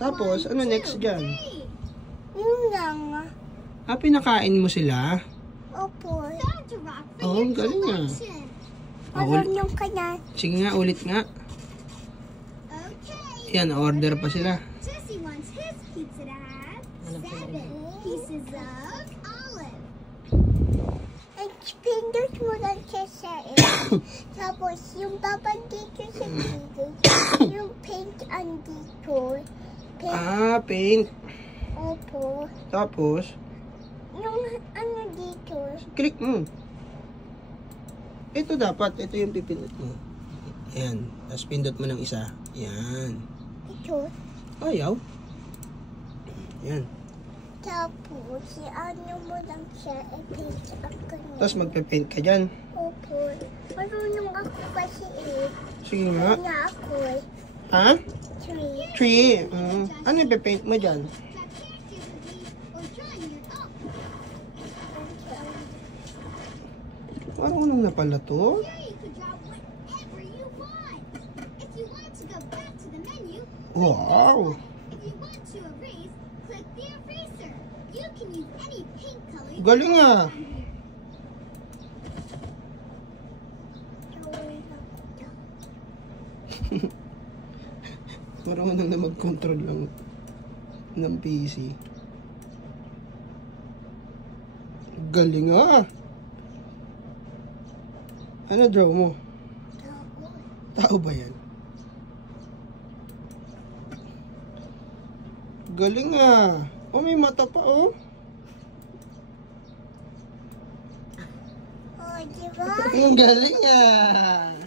Tapos, ano next dyan? Yun lang. Pinakain mo sila? Opo. Oo, galing nga. Marunong ka na. Sige nga, ulit nga. Yan, order pa sila. Pindot mo lang siya sa tapos yung papan dito sa dito. Yung paint andito. Paint. Opo. Tapos? Yung ano dito. Click mo. Ito dapat. Ito yung pipindot mo. Ayan. Tapos pindot mo ng isa. Ayan. Ito. Ayaw. Ayan. Tapos, ano mo lang siya, i-paint ako na. Tapos magpe-paint ka dyan. Opo. Marunong ako kasi Sige nga. na ako Ha? Tree. Ano ipe-paint mo dyan? Marunong na pala to. Wow! Galing ah! Marunong na mag-control lang ng PC. Galing ah! Ano draw mo? Tao ba yan? Galing ah! Oh, may mata pa oh! Oh, diba? Ang galing ah!